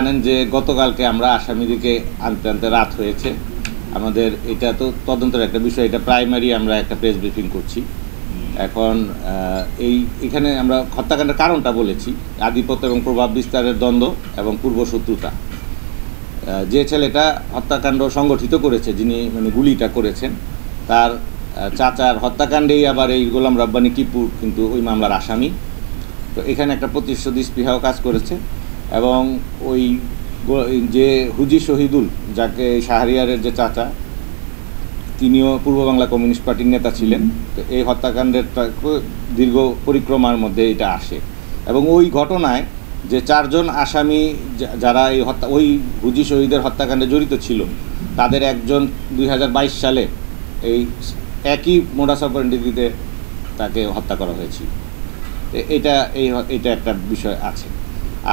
জানেন যে গতকালকে আমরা আসামিদেরকে আনতে আনতে রাত হয়েছে। আমাদের এটা তো তদন্তের একটা বিষয়, এটা প্রাইমারি আমরা একটা প্রেস ব্রিফিং করছি এখন। এখানে আমরা হত্যাকাণ্ডের কারণটা বলেছি, আধিপত্য এবং প্রভাব বিস্তারের দ্বন্দ্ব এবং পূর্বশত্রুতা। যে ছেলেটা হত্যাকাণ্ড সংগঠিত করেছে, যিনি মানে গুলিটা করেছেন, তার চাচার হত্যাকাণ্ডেই আবার এই গোলাম রাব্বানী টিপু কিন্তু ওই মামলার আসামি। তো এখানে একটা প্রতিশ্রুতি স্পৃহাও কাজ করেছে এবং ওই যে হুজি শহীদুল, যাকে শাহরিয়ারের যে চাচা, তিনিও পূর্ব বাংলা কমিউনিস্ট পার্টির নেতা ছিলেন। তো এই হত্যাকাণ্ডের দীর্ঘ পরিক্রমার মধ্যে এটা আসে এবং ওই ঘটনায় যে চারজন আসামি যারা ওই হুজি শহীদের হত্যাকাণ্ডে জড়িত ছিল, তাদের একজন 2022 সালে এই একই মোডাস অপারেন্ডিতে তাকে হত্যা করা হয়েছিল। এটা একটা বিষয় আছে।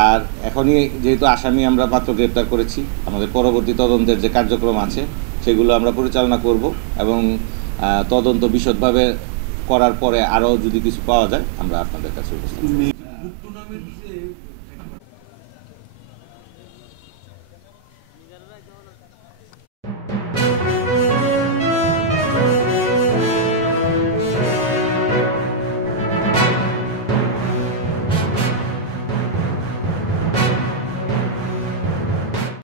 আর এখনই যেহেতু আসামি আমরা মাত্র গ্রেপ্তার করেছি, আমাদের পরবর্তী তদন্তের যে কার্যক্রম আছে সেগুলো আমরা পরিচালনা করব এবং তদন্ত বিশদভাবে করার পরে আরও যদি কিছু পাওয়া যায় আমরা আপনাদের কাছে উপস্থাপন করব।